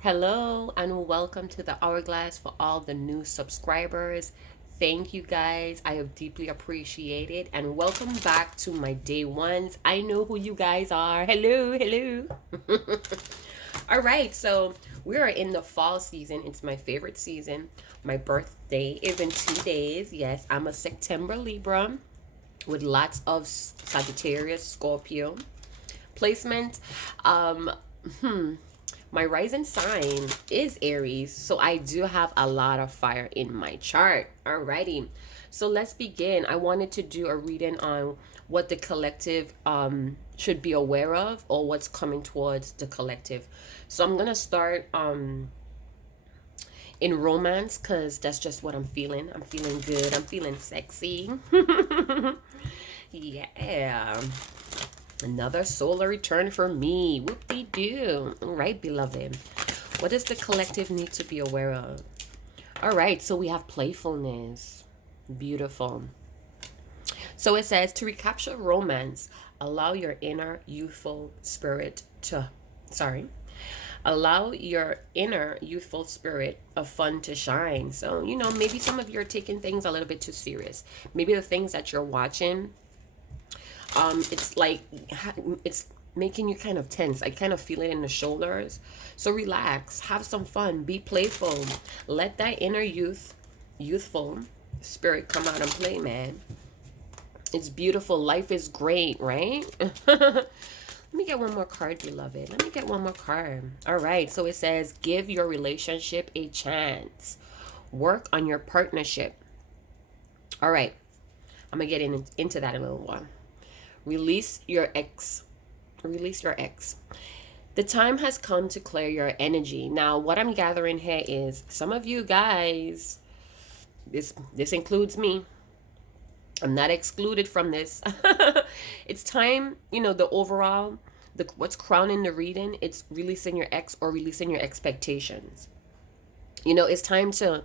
Hello and welcome to the Hourglass for all the new subscribers. Thank you guys. I have deeply appreciated and welcome back to my day ones. I know who you guys are. Hello, hello. All right, so we are in the fall season. It's my favorite season. My birthday is in 2 days. Yes, I'm a September Libra with lots of Sagittarius, Scorpio placement. Um, hmm, my rising sign is Aries, so I do have a lot of fire in my chart. Alrighty, so let's begin. I wanted to do a reading on what the collective should be aware of or what's coming towards the collective. So I'm gonna start in romance because that's just what I'm feeling. I'm feeling good. I'm feeling sexy. Yeah. Another solar return for me. Whoop-de-doo. All right, beloved. What does the collective need to be aware of? All right, so we have playfulness. Beautiful. So it says to recapture romance, allow your inner youthful spirit to, sorry, allow your inner youthful spirit of fun to shine. So, maybe some of you are taking things a little bit too serious. Maybe the things that you're watching it's like it's making you kind of tense. I kind of feel it in the shoulders. So relax, have some fun, be playful, let that inner youthful spirit come out and play, man. It's beautiful. Life is great, right? Let me get one more card, beloved. Let me get one more card. All right, so it says give your relationship a chance, work on your partnership. All right, I'm gonna get into that in a little while. Release your ex. Release your ex. The time has come to clear your energy. Now, what I'm gathering here is some of you guys, this includes me. I'm not excluded from this. It's time, the overall, what's crowning the reading, it's releasing your ex or releasing your expectations. It's time to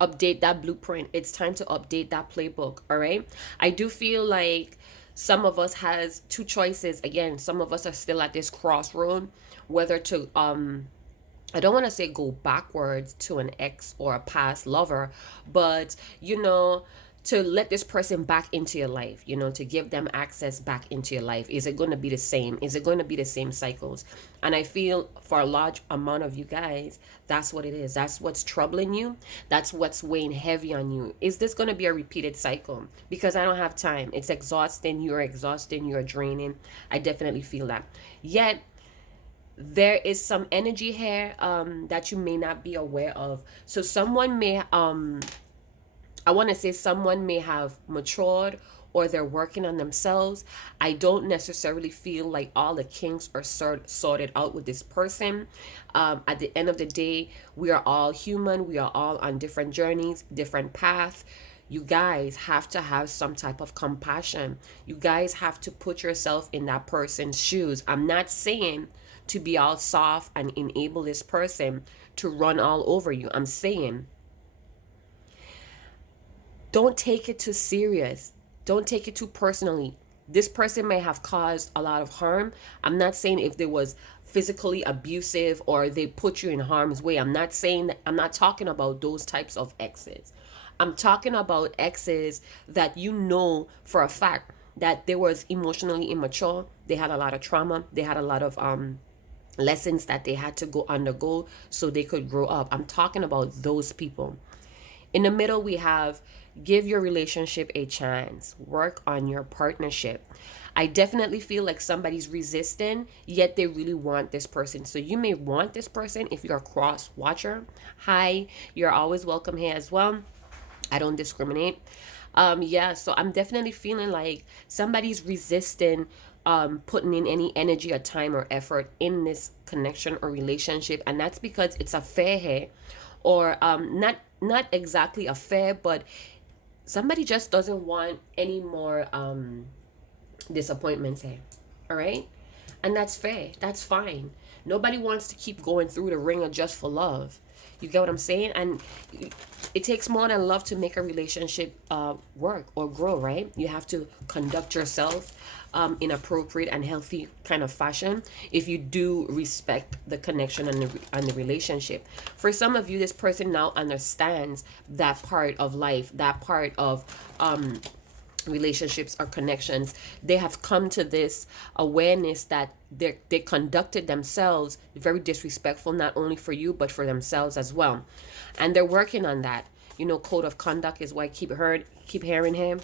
update that blueprint. It's time to update that playbook. All right. I do feel like some of us has two choices. Again, some of us are still at this crossroad, whether to I don't want to say go backwards to an ex or a past lover, but to let this person back into your life, to give them access back into your life. Is it going to be the same? Is it going to be the same cycles? And I feel for a large amount of you guys, that's what it is. That's what's troubling you. That's what's weighing heavy on you. Is this going to be a repeated cycle? Because I don't have time. It's exhausting. You're exhausting. You're draining. I definitely feel that. Yet, there is some energy here that you may not be aware of. So someone may I want to say someone may have matured or they're working on themselves. I don't necessarily feel like all the kinks are sorted out with this person. At the end of the day, we are all human. We are all on different journeys, different paths. You guys have to have some type of compassion. You guys have to put yourself in that person's shoes. I'm not saying to be all soft and enable this person to run all over you. I'm saying don't take it too serious. Don't take it too personally. This person may have caused a lot of harm. I'm not saying if they was physically abusive or they put you in harm's way. I'm not saying that. I'm not talking about those types of exes. I'm talking about exes that for a fact that they was emotionally immature. They had a lot of trauma. They had a lot of lessons that they had to go undergo so they could grow up. I'm talking about those people. In the middle, we have give your relationship a chance. Work on your partnership. I definitely feel like somebody's resisting, yet they really want this person. So you may want this person if you're a cross watcher. Hi, you're always welcome here as well. I don't discriminate. So I'm definitely feeling like somebody's resisting putting in any energy or time or effort in this connection or relationship, and that's because it's a fair hair or not exactly a fair, but somebody just doesn't want any more disappointments here. All right, and that's fair. That's fine. Nobody wants to keep going through the ringer just for love. You get what I'm saying? And it takes more than love to make a relationship work or grow, right? You have to conduct yourself in appropriate and healthy kind of fashion if you do respect the connection and the relationship. For some of you, this person now understands that part of life, that part of relationships or connections. They have come to this awareness that they conducted themselves very disrespectful, not only for you but for themselves as well, and they're working on that. You know, code of conduct is what I keep hearing here.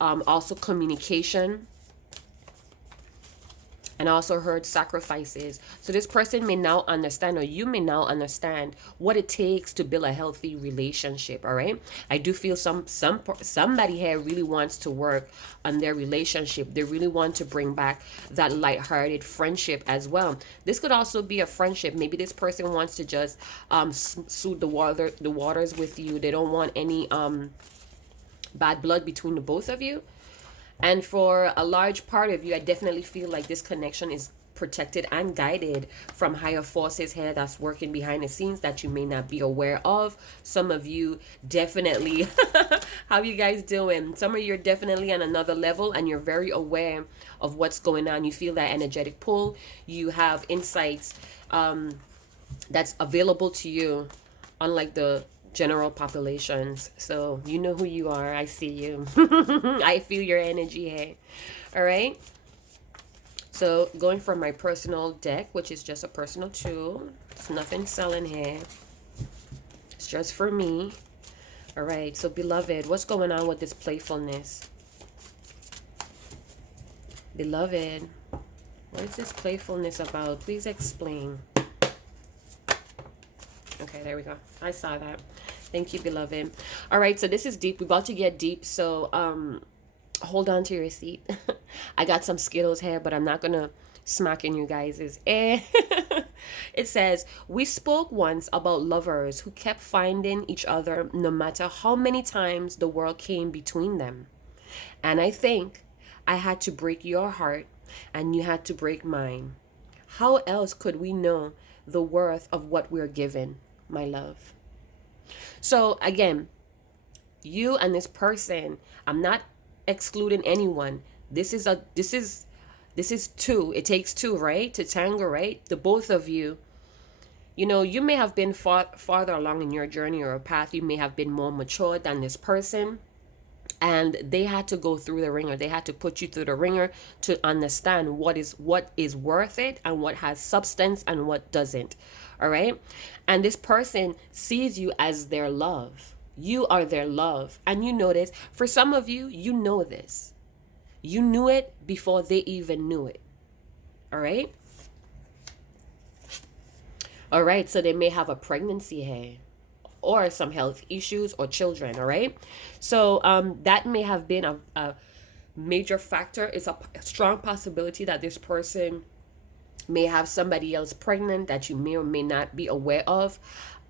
Also communication, and also heard sacrifices. So this person may now understand, or you may now understand, what it takes to build a healthy relationship. All right, I do feel somebody here really wants to work on their relationship. They really want to bring back that lighthearted friendship as well. This could also be a friendship. Maybe this person wants to just soothe the waters with you. They don't want any bad blood between the both of you. And for a large part of you, I definitely feel like this connection is protected and guided from higher forces here that's working behind the scenes that you may not be aware of. Some of you definitely, how you guys doing? Some of you are definitely on another level and you're very aware of what's going on. You feel that energetic pull. You have insights that's available to you, unlike the general populations. So you know who you are. I see you. I feel your energy here. All right, so going from my personal deck, which is just a personal tool, it's nothing selling here, it's just for me. All right, so beloved, what's going on with this playfulness? Beloved, what is this playfulness about? Please explain. Okay, there we go. I saw that. Thank you, beloved. All right, so this is deep. We're about to get deep, so hold on to your seat. I got some Skittles here, but I'm not going to smack in you guys' It says, we spoke once about lovers who kept finding each other no matter how many times the world came between them. And I think I had to break your heart and you had to break mine. How else could we know the worth of what we're given, my love? So again, you and this person, I'm not excluding anyone. This is two. It takes two, right? To tango, right? The both of you, you know, you may have been farther along in your journey or path. You may have been more mature than this person. And they had to go through the ringer. They had to put you through the ringer to understand what is worth it and what has substance and what doesn't. All right. And this person sees you as their love. You are their love. And you know this. For some of you, you know this. You knew it before they even knew it. All right. All right. So they may have a pregnancy here, or some health issues, or children. All right. So that may have been a major factor. It's a strong possibility that this person may have somebody else pregnant that you may or may not be aware of.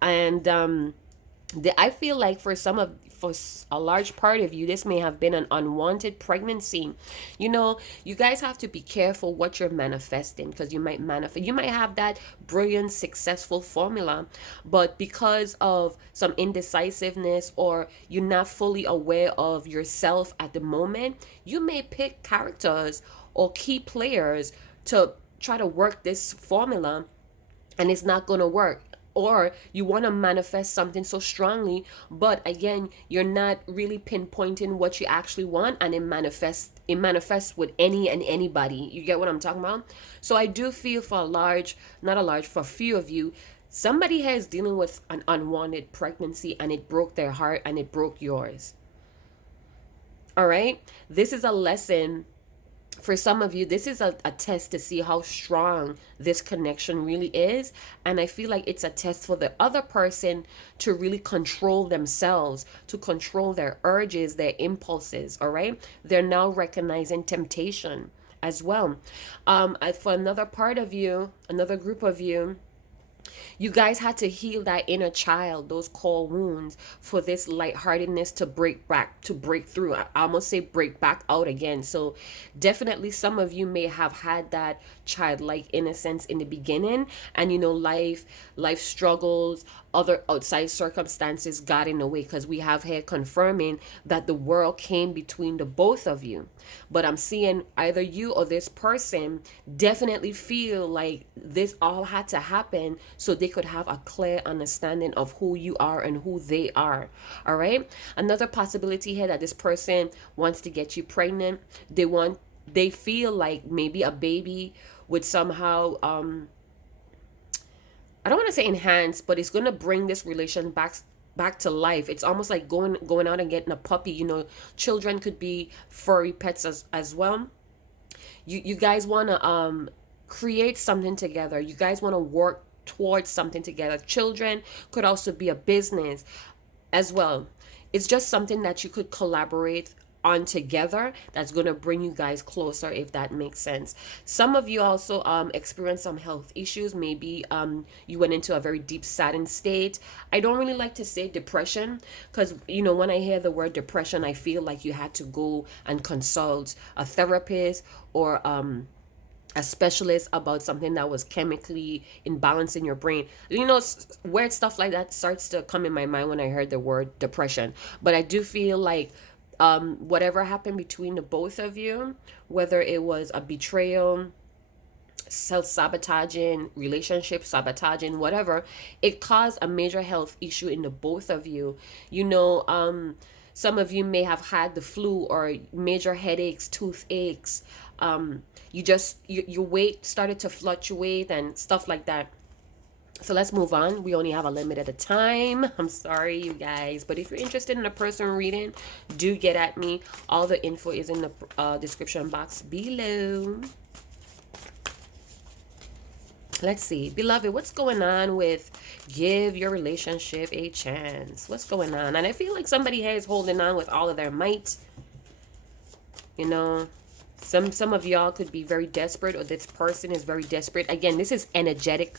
And I feel like for a large part of you, this may have been an unwanted pregnancy. You know, you guys have to be careful what you're manifesting, because you might have that brilliant, successful formula, but because of some indecisiveness, or you're not fully aware of yourself at the moment, you may pick characters or key players to try to work this formula, and it's not going to work. Or you want to manifest something so strongly, but again, you're not really pinpointing what you actually want, and it manifests with any and anybody. You get what I'm talking about? So I do feel for a few of you, somebody here is dealing with an unwanted pregnancy, and it broke their heart and it broke yours. All right? This is a lesson. For some of you, this is a test to see how strong this connection really is. And I feel like it's a test for the other person to really control themselves, to control their urges, their impulses, all right? They're now recognizing temptation as well. For another part of you, another group of you, you guys had to heal that inner child, those core wounds, for this lightheartedness to break through. I almost say break back out again. So definitely some of you may have had that childlike innocence in the beginning, and you know, life struggles, other outside circumstances got in the way, because we have here confirming that the world came between the both of you. But I'm seeing either you or this person definitely feel like this all had to happen so they could have a clear understanding of who you are and who they are. All right. Another possibility here that this person wants to get you pregnant. They feel like maybe a baby would somehow I don't want to say enhance, but it's going to bring this relation back to life. It's almost like going out and getting a puppy. You know, children could be furry pets as well. You guys want to create something together. You guys want to work towards something together. Children could also be a business as well. It's just something that you could collaborate on together that's going to bring you guys closer, if that makes sense. Some of you also experience some health issues. Maybe you went into a very deep saddened state. I don't really like to say depression, because you know, when I hear the word depression, I feel like you had to go and consult a therapist or a specialist about something that was chemically imbalanced in your brain. You know, weird stuff like that starts to come in my mind when I heard the word depression. But I do feel like whatever happened between the both of you, whether it was a betrayal, self-sabotaging, relationship sabotaging, whatever, it caused a major health issue in the both of you. You know, some of you may have had the flu or major headaches, toothaches. Your weight started to fluctuate and stuff like that. So let's move on. We only have a limited time. I'm sorry, you guys. But if you're interested in a person reading, do get at me. All the info is in the description box below. Let's see. Beloved, what's going on with give your relationship a chance? What's going on? And I feel like somebody here is holding on with all of their might. You know, some of y'all could be very desperate, or this person is very desperate. Again, this is energetic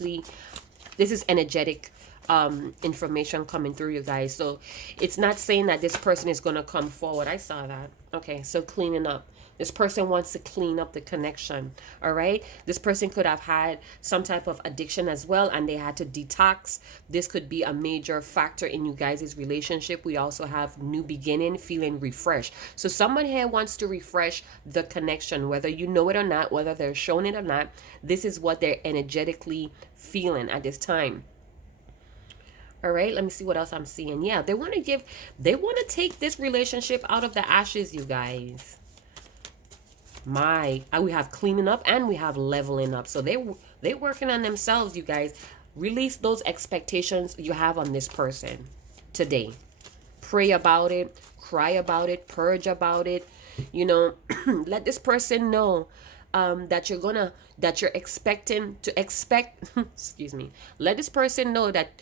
information coming through, you guys. So it's not saying that this person is going to come forward. I saw that. Okay, so cleaning up. This person wants to clean up the connection. All right. This person could have had some type of addiction as well, and they had to detox. This could be a major factor in you guys' relationship. We also have new beginning, feeling refreshed. So someone here wants to refresh the connection, whether you know it or not, whether they're showing it or not. This is what they're energetically feeling at this time. All right, let me see what else I'm seeing. Yeah, they want to take this relationship out of the ashes, you guys. We have cleaning up and we have leveling up. So they working on themselves, you guys. Release those expectations you have on this person today. Pray about it, cry about it, purge about it. You know, let this person know that you're expecting to expect excuse me. Let this person know that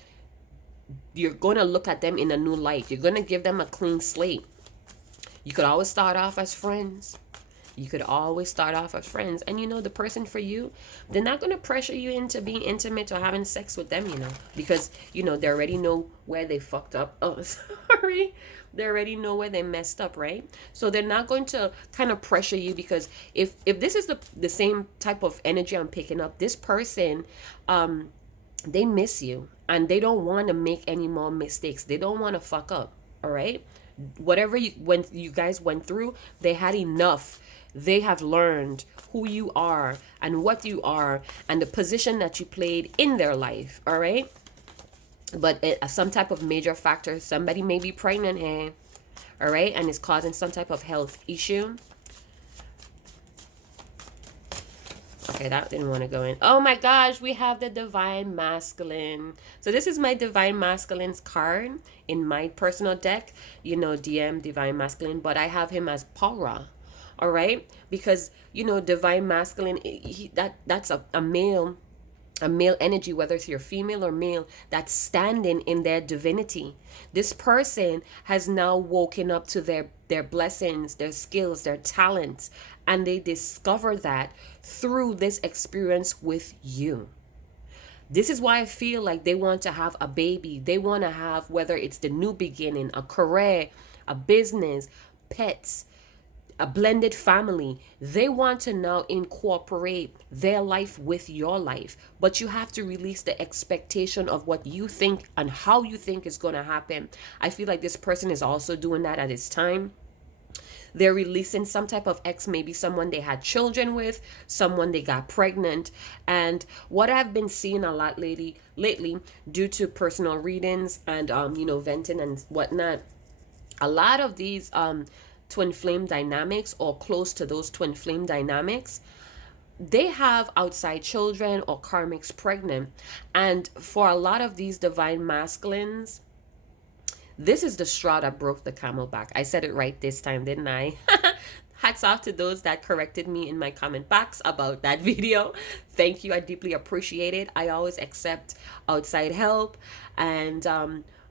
you're going to look at them in a new light. You're going to give them a clean slate. You could always start off as friends. You could always start off as friends. And you know, the person for you, they're not going to pressure you into being intimate or having sex with them, you know, because, you know, they already know where they fucked up. Oh, sorry. They already know where they messed up, right? So they're not going to kind of pressure you, because if this is the same type of energy I'm picking up, this person, they miss you and they don't want to make any more mistakes. They don't want to fuck up. All right. Whatever when you guys went through, they had enough. They have learned who you are and what you are and the position that you played in their life. All right. But some type of major factor, somebody may be pregnant here. All right. And it's causing some type of health issue. Okay, that didn't want to go in. Oh my gosh, we have the Divine Masculine. So this is my Divine Masculine's card in my personal deck. You know, DM Divine Masculine, but I have him as Para. All right, because you know, Divine Masculine, that's a male energy, whether it's your female or male, that's standing in their divinity. This person has now woken up to their blessings, their skills, their talents, and they discover that through this experience with you. This is why I feel like they want to have a baby. They want to have, whether it's the new beginning, a career, a business, pets, a blended family. They want to now incorporate their life with your life, but you have to release the expectation of what you think and how you think is going to happen. I feel like this person is also doing that at this time. They're releasing some type of ex, maybe someone they had children with, someone they got pregnant. And what I've been seeing a lot lately, due to personal readings and venting and whatnot, a lot of these twin flame dynamics, or close to those twin flame dynamics, they have outside children or karmics pregnant. And for a lot of these divine masculines, this is the straw that broke the camel back. I said it right this time, didn't I? Hats off to those that corrected me in my comment box about that video. Thank you. I deeply appreciate it. I always accept outside help and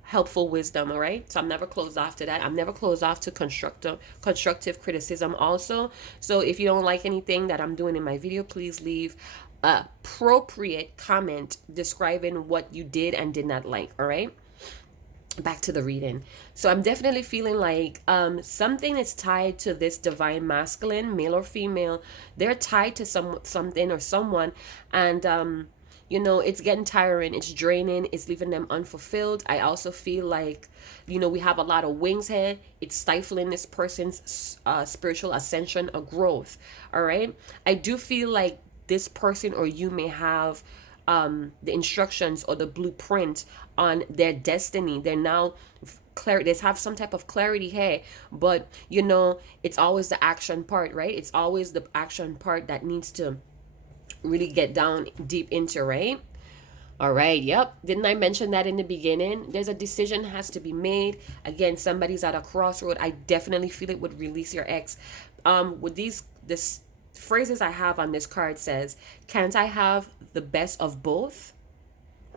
helpful wisdom, all right? So I'm never closed off to that. I'm never closed off to constructive criticism also. So if you don't like anything that I'm doing in my video, please leave appropriate comment describing what you did and did not like, all right? Back to the reading. So I'm definitely feeling like something is tied to this divine masculine, male or female. They're tied to something or someone, and it's getting tiring, it's draining, it's leaving them unfulfilled. I also feel like we have a lot of wings here. It's stifling this person's spiritual ascension or growth. All right, I do feel like this person or you may have the instructions or the blueprint on their destiny. They're now clarity. They have some type of clarity here, but it's always the action part, right? It's always the action part that needs to really get down deep into, right? All right, yep. Didn't I mention that in the beginning? There's a decision has to be made. Again, somebody's at a crossroad. I definitely feel it would release your ex. With this phrases I have on this card says, can't I have the best of both?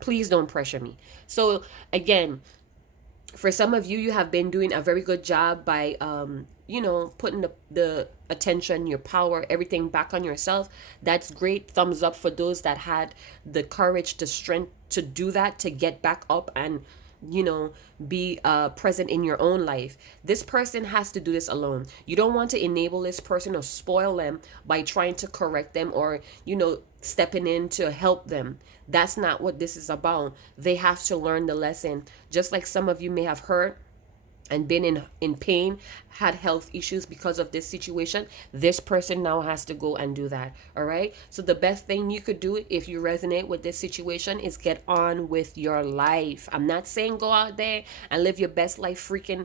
Please don't pressure me. So again, for some of you, you have been doing a very good job by putting the attention, your power, everything back on yourself. That's great. Thumbs up for those that had the courage, the strength to do that, to get back up and be present in your own life. This person has to do this alone. You don't want to enable this person or spoil them by trying to correct them or stepping in to help them. That's not what this is about. They have to learn the lesson. Just like some of you may have hurt and been in pain, had health issues because of this situation, this person now has to go and do that. All right, so the best thing you could do if you resonate with this situation is get on with your life. I'm not saying go out there and live your best life freaking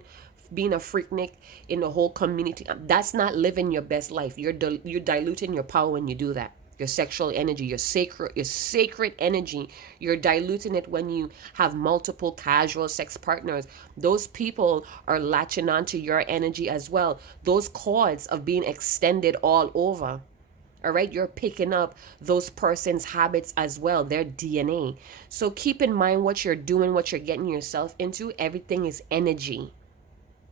being a freaknik in the whole community. That's not living your best life. You're diluting your power when you do that. Your sexual energy, your sacred energy, you're diluting it when you have multiple casual sex partners. Those people are latching onto your energy as well. Those cords of being extended all over. All right, you're picking up those person's habits as well, their DNA. So keep in mind what you're doing, what you're getting yourself into. Everything is energy.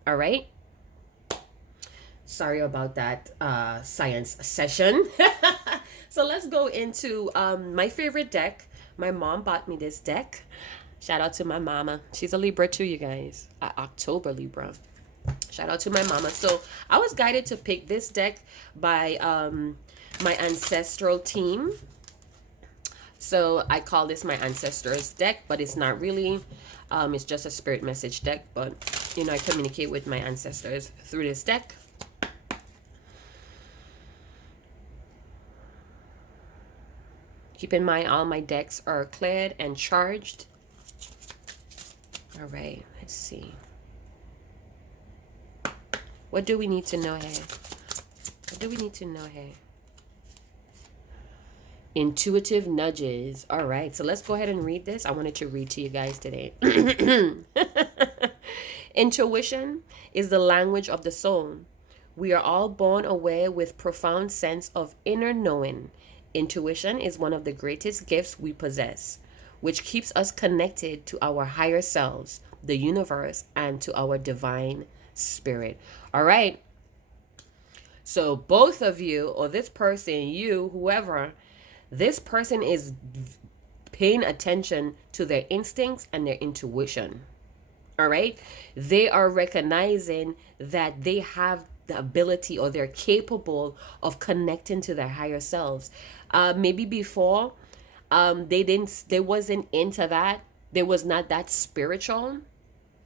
All right. Sorry about that science session. So let's go into my favorite deck. My mom bought me this deck. Shout out to my mama. She's a Libra too, you guys. October Libra. Shout out to my mama. So I was guided to pick this deck by my ancestral team. So I call this my ancestors deck, but it's not really. It's just a spirit message deck. But, I communicate with my ancestors through this deck. Keep in mind, all my decks are cleared and charged. All right, let's see. What do we need to know here? What do we need to know here? Intuitive nudges. All right, so let's go ahead and read this. I wanted to read to you guys today. Intuition is the language of the soul. We are all born aware with profound sense of inner knowing. Intuition is one of the greatest gifts we possess, which keeps us connected to our higher selves, the universe, and to our divine spirit. All right. So both of you, or this person, you, whoever, this person is paying attention to their instincts and their intuition. All right. They are recognizing that they have the ability, or they're capable of connecting to their higher selves. Maybe before, they wasn't into that. They was not that spiritual.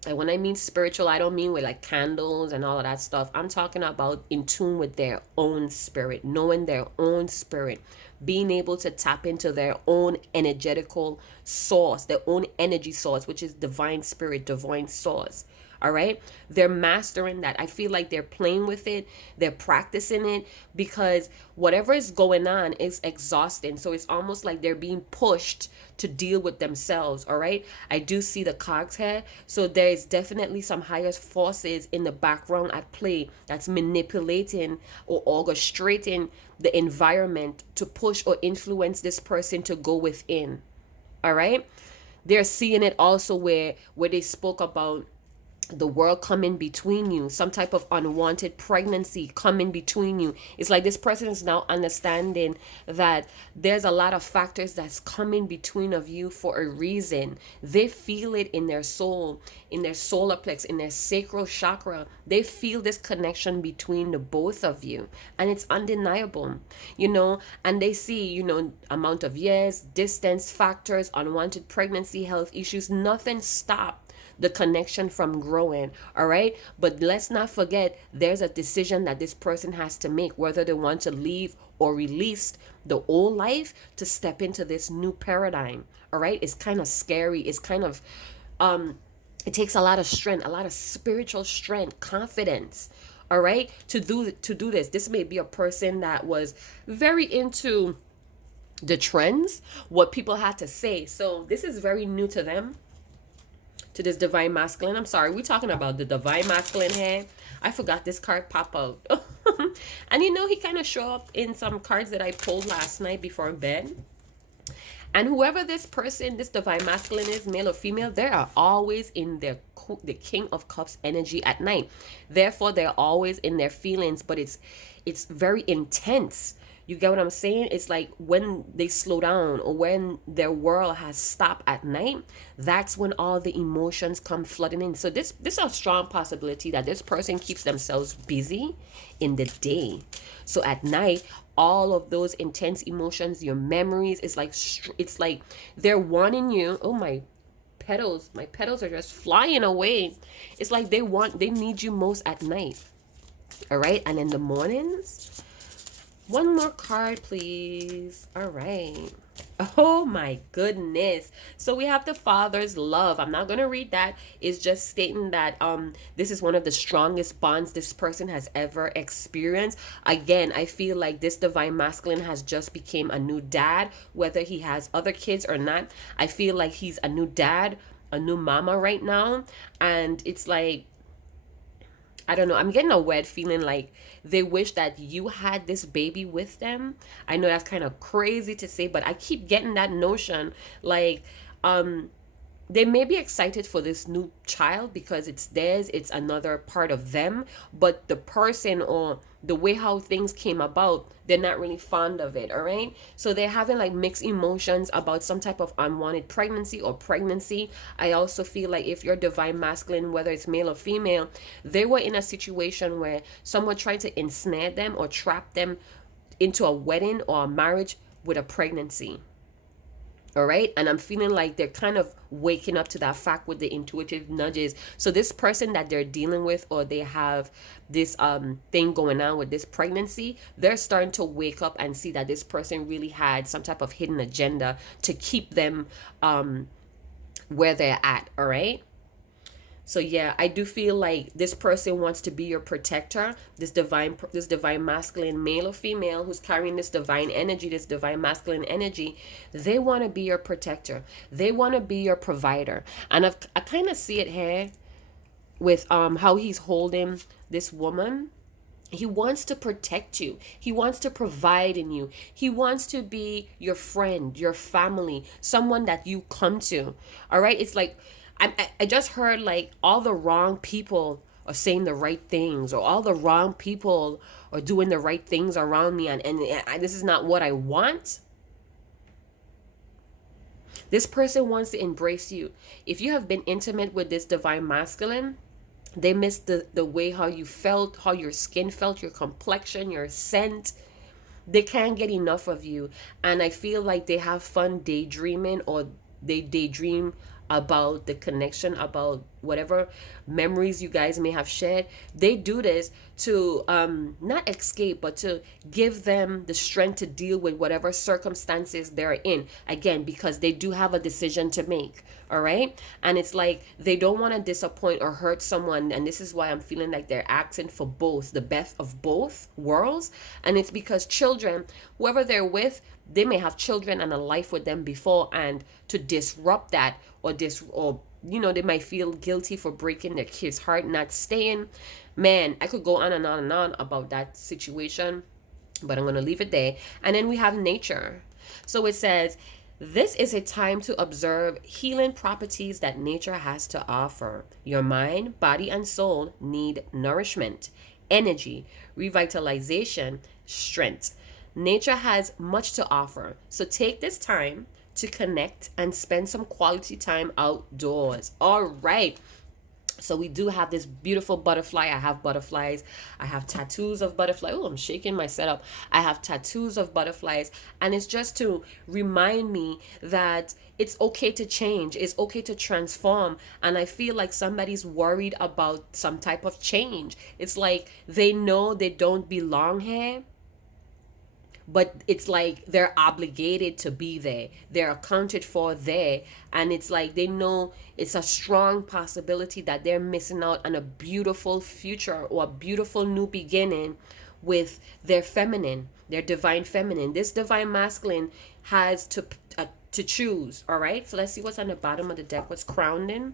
And when I mean spiritual, I don't mean with like candles and all of that stuff. I'm talking about in tune with their own spirit, knowing their own spirit, being able to tap into their own energetical source, their own energy source, which is divine spirit, divine source. All right, they're mastering that. I feel like they're playing with it, they're practicing it, because whatever is going on is exhausting. So it's almost like they're being pushed to deal with themselves. All right, I do see the cogs here, so there is definitely some higher forces in the background at play that's manipulating or orchestrating the environment to push or influence this person to go within. All right, they're seeing it also where they spoke about the world coming between you, some type of unwanted pregnancy coming between you. It's like this person is now understanding that there's a lot of factors that's coming between of you for a reason. They feel it in their soul, in their solar plex, in their sacral chakra. They feel this connection between the both of you, and it's undeniable, and they see, amount of years, distance, factors, unwanted pregnancy, health issues. Nothing stopped the connection from growing. All right, but let's not forget, there's a decision that this person has to make, whether they want to leave or release the old life to step into this new paradigm. All right, it's kind of scary. It's kind of it takes a lot of strength, a lot of spiritual strength, confidence, all right, to do this. This may be a person that was very into the trends, what people had to say. So this is very new to them, to this divine masculine. I'm sorry, we're talking about the divine masculine here. I forgot this card pop out. And he kind of show up in some cards that I pulled last night before bed. And whoever this person, this divine masculine is, male or female, they are always in the King of Cups energy at night. Therefore, they're always in their feelings, but it's very intense. You get what I'm saying? It's like when they slow down, or when their world has stopped at night, that's when all the emotions come flooding in. So this is a strong possibility that this person keeps themselves busy in the day. So at night, all of those intense emotions, your memories, it's like they're wanting you. Oh, my petals are just flying away. It's like they need you most at night. All right, and in the mornings, one more card, please. All right. Oh my goodness. So we have the Father's love. I'm not going to read that. It's just stating that this is one of the strongest bonds this person has ever experienced. Again, I feel like this divine masculine has just became a new dad, whether he has other kids or not. I feel like he's a new dad, a new mama right now, and it's like, I don't know, I'm getting a weird feeling like they wish that you had this baby with them. I know that's kind of crazy to say, but I keep getting that notion like they may be excited for this new child because it's theirs, it's another part of them, but the person or the way how things came about, they're not really fond of it. All right, so they're having like mixed emotions about some type of unwanted pregnancy or pregnancy. I also feel like if you're divine masculine, whether it's male or female, they were in a situation where someone tried to ensnare them or trap them into a wedding or a marriage with a pregnancy. All right, and I'm feeling like they're kind of waking up to that fact with the intuitive nudges. So this person that they're dealing with, or they have this thing going on with this pregnancy, they're starting to wake up and see that this person really had some type of hidden agenda to keep them where they're at. All right, so yeah, I do feel like this person wants to be your protector. This divine masculine, male or female, who's carrying this divine energy, this divine masculine energy, they want to be your protector. They want to be your provider. And I kind of see it here with how he's holding this woman. He wants to protect you. He wants to provide in you. He wants to be your friend, your family, someone that you come to. All right, it's like I just heard like all the wrong people are saying the right things, or all the wrong people are doing the right things around me, and this is not what I want. This person wants to embrace you. If you have been intimate with this divine masculine, They miss the way how you felt, how your skin felt, your complexion, your scent. They can't get enough of you. And I feel like they have fun daydreaming, or they daydream about the connection, about whatever memories you guys may have shared. They do this to not escape, but to give them the strength to deal with whatever circumstances they're in, again, because they do have a decision to make. All right. And it's like they don't want to disappoint or hurt someone, and this is why I'm feeling like they're asking for both, the best of both worlds. And it's because children, whoever they're with, they may have children and a life with them before, and to disrupt that, or they might feel guilty for breaking their kid's heart, not staying. Man, I could go on and on and on about that situation, but I'm going to leave it there. And then we have nature. So it says, this is a time to observe healing properties that nature has to offer. Your mind, body, and soul need nourishment, energy, revitalization, strength. Nature has much to offer. So take this time to connect and spend some quality time outdoors. All right. So we do have this beautiful butterfly. I have butterflies. I have tattoos of butterfly. Oh, I'm shaking my setup. I have tattoos of butterflies. And it's just to remind me that it's okay to change. It's okay to transform. And I feel like somebody's worried about some type of change. It's like they know they don't belong here, but it's like they're obligated to be there, they're accounted for there, and it's like they know it's a strong possibility that they're missing out on a beautiful future or a beautiful new beginning with their feminine, their divine feminine. This divine masculine has to choose. All right, so let's see what's on the bottom of the deck. What's crowned in?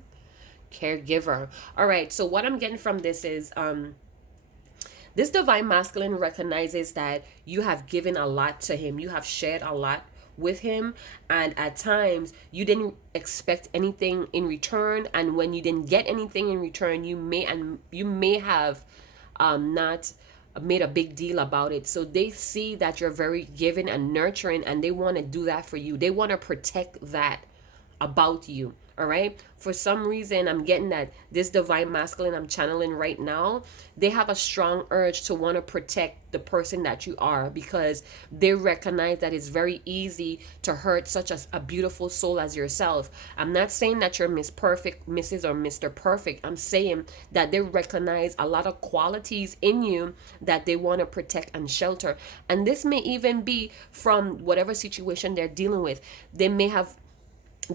Caregiver. All right, so what I'm getting from this is this divine masculine recognizes that you have given a lot to him. You have shared a lot with him, and at times you didn't expect anything in return, and when you didn't get anything in return, you may have not made a big deal about it. So they see that you're very giving and nurturing, and they want to do that for you. They want to protect that about you. All right, for some reason I'm getting that this divine masculine I'm channeling right now, they have a strong urge to want to protect the person that you are, because they recognize that it's very easy to hurt such a beautiful soul as yourself. I'm not saying that you're Miss Perfect, Mrs. or Mr. Perfect. I'm saying that they recognize a lot of qualities in you that they want to protect and shelter. And this may even be from whatever situation they're dealing with. They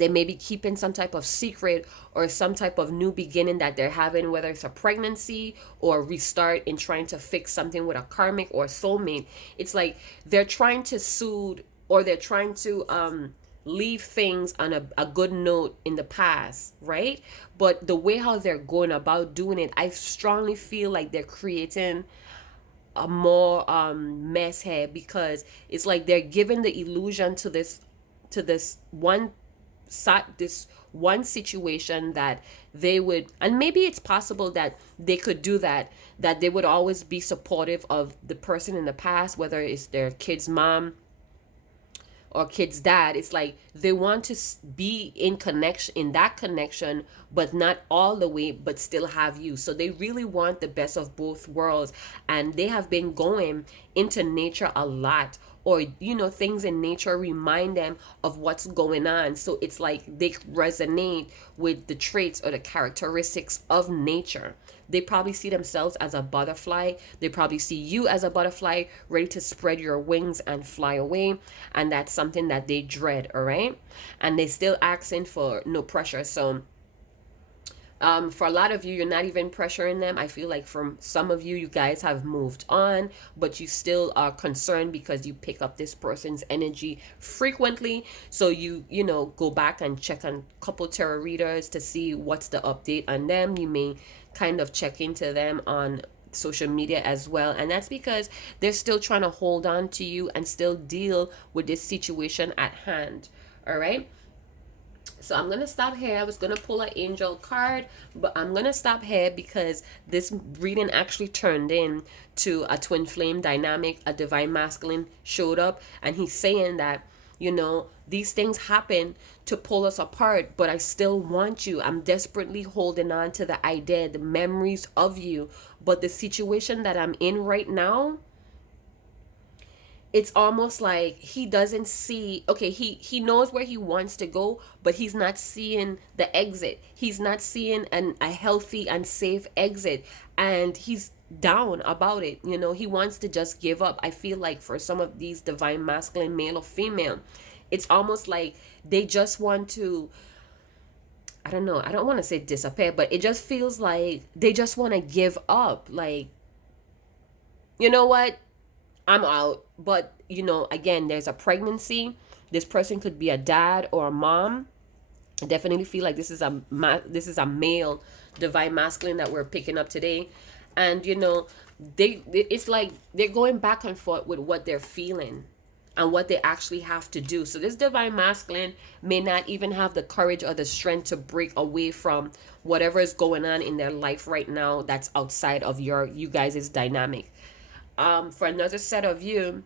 may be keeping some type of secret or some type of new beginning that they're having, whether it's a pregnancy or restart in trying to fix something with a karmic or soulmate. It's like they're trying to soothe, or they're trying to leave things on a good note in the past, right? But the way how they're going about doing it, I strongly feel like they're creating a more mess here, because it's like they're giving the illusion to this one situation that they would, and maybe it's possible that they could do that they would always be supportive of the person in the past, whether it's their kid's mom or kid's dad. It's like they want to be in that connection, but not all the way, but still have you. So they really want the best of both worlds, and they have been going into nature a lot, or things in nature remind them of what's going on. So it's like they resonate with the traits or the characteristics of nature. They probably see themselves as a butterfly. They probably see you as a butterfly, ready to spread your wings and fly away. And that's something that they dread. All right, and they still asking for no pressure. So for a lot of you, you're not even pressuring them. I feel like from some of you, you guys have moved on, but you still are concerned because you pick up this person's energy frequently. So you go back and check on a couple tarot readers to see what's the update on them. You may kind of check into them on social media as well, and that's because they're still trying to hold on to you and still deal with this situation at hand. All right, so I'm going to stop here. I was going to pull an angel card, but I'm going to stop here because this reading actually turned in to a twin flame dynamic. A divine masculine showed up, and he's saying that You know, these things happen to pull us apart, but I still want you. I'm desperately holding on to the idea, the memories of you. But the situation that I'm in right now, it's almost like he doesn't see, okay, he knows where he wants to go, but he's not seeing the exit. He's not seeing a healthy and safe exit, and he's down about it. You know, he wants to just give up. I feel like for some of these divine masculine, male or female, it's almost like they just want to, I don't know, I don't want to say disappear, but it just feels like they just want to give up. Like, you know what, I'm out. But, you know, again, there's a pregnancy. This person could be a dad or a mom. I definitely feel like this is a male divine masculine that we're picking up today. And, you know, it's like they're going back and forth with what they're feeling and what they actually have to do. So this divine masculine may not even have the courage or the strength to break away from whatever is going on in their life right now that's outside of you guys' dynamic. For another set of you,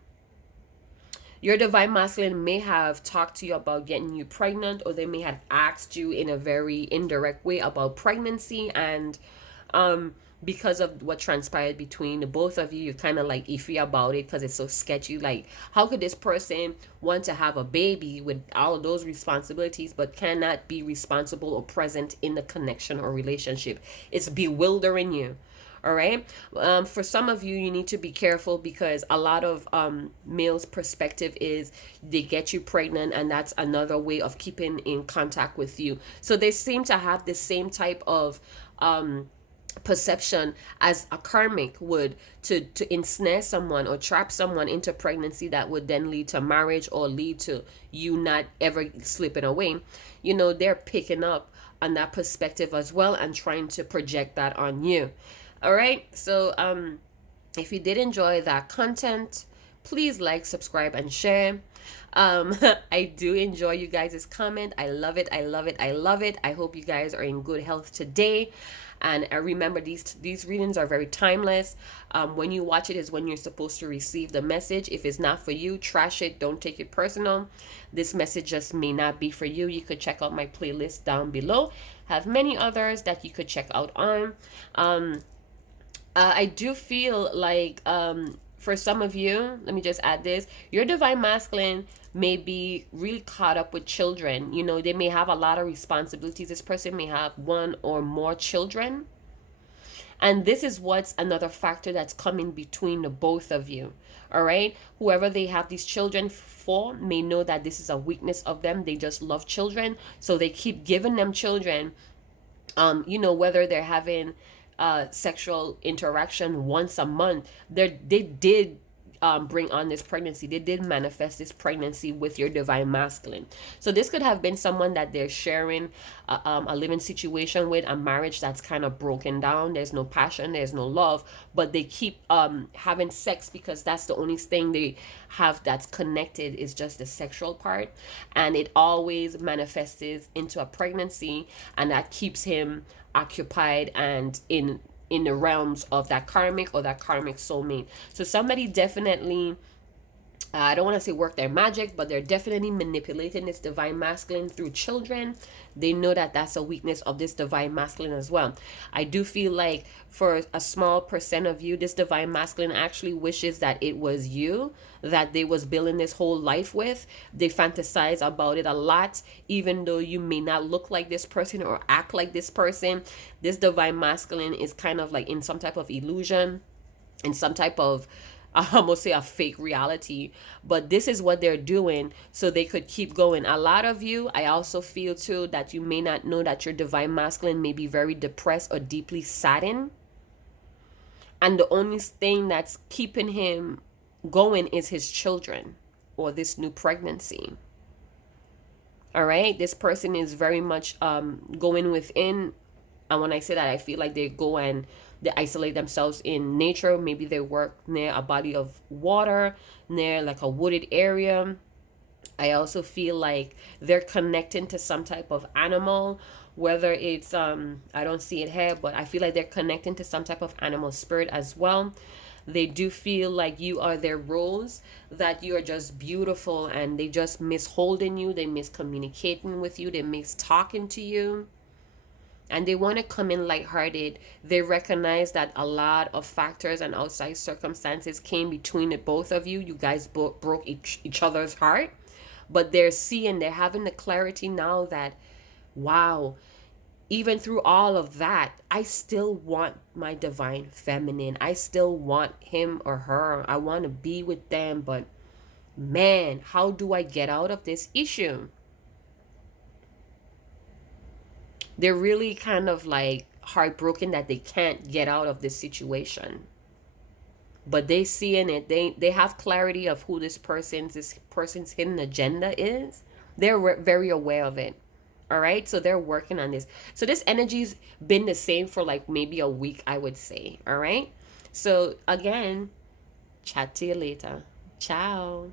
your divine masculine may have talked to you about getting you pregnant, or they may have asked you in a very indirect way about pregnancy. And because of what transpired between the both of you, you're kind of like iffy about it because it's so sketchy. Like, how could this person want to have a baby with all of those responsibilities but cannot be responsible or present in the connection or relationship? It's bewildering you. All right. For some of you, you need to be careful because a lot of males' perspective is they get you pregnant, and that's another way of keeping in contact with you. So they seem to have the same type of perception as a karmic would, to ensnare someone or trap someone into pregnancy that would then lead to marriage or lead to you not ever slipping away. You know, they're picking up on that perspective as well and trying to project that on you. All right, so if you did enjoy that content, please like, subscribe, and share. I do enjoy you guys' comment. I love it. I love it. I love it. I hope you guys are in good health today. And remember, these readings are very timeless. When you watch it is when you're supposed to receive the message. If it's not for you, trash it. Don't take it personal. This message just may not be for you. You could check out my playlist down below. Have many others that you could check out on. I do feel like for some of you, let me just add this, your divine masculine may be really caught up with children. You know, they may have a lot of responsibilities. This person may have one or more children. And this is what's another factor that's coming between the both of you. All right. Whoever they have these children for may know that this is a weakness of them. They just love children. So they keep giving them children. You know, whether they're having sexual interaction once a month, they did bring on this pregnancy. They did manifest this pregnancy with your divine masculine. So this could have been someone that they're sharing a living situation with, a marriage that's kind of broken down. There's no passion, there's no love, but they keep having sex because that's the only thing they have that's connected, is just the sexual part, and it always manifests into a pregnancy, and that keeps him occupied and in the realms of that karmic or that karmic soulmate. So somebody definitely, I don't want to say work their magic, but they're definitely manipulating this divine masculine through children. They know that that's a weakness of this divine masculine as well. I do feel like for a small percent of you, this divine masculine actually wishes that it was you that they was building this whole life with. They fantasize about it a lot, even though you may not look like this person or act like this person. This divine masculine is kind of like in some type of illusion, in some type of, I almost say, a fake reality, but this is what they're doing so they could keep going. A lot of you, I also feel too, that you may not know that your divine masculine may be very depressed or deeply saddened, and the only thing that's keeping him going is his children or this new pregnancy. All right, this person is very much going within, and when I say that, I feel like they go and they isolate themselves in nature. Maybe they work near a body of water, near like a wooded area. I also feel like they're connecting to some type of animal, whether it's I don't see it here, but I feel like they're connecting to some type of animal spirit as well. They do feel like you are their rose, that you are just beautiful, and they just miss holding you, they miss communicating with you, they miss talking to you, and they want to come in lighthearted. They recognize that a lot of factors and outside circumstances came between the both of you. You guys both broke each other's heart, but they're having the clarity now that, wow, even through all of that, I still want my divine feminine. I still want him or her. I want to be with them, but man, how do I get out of this issue? They're really kind of like heartbroken that they can't get out of this situation. But they seeing it, they have clarity of who this person's hidden agenda is. They're very aware of it. All right, so they're working on this. So this energy's been the same for like maybe a week, I would say. All right, so again, chat to you later. Ciao.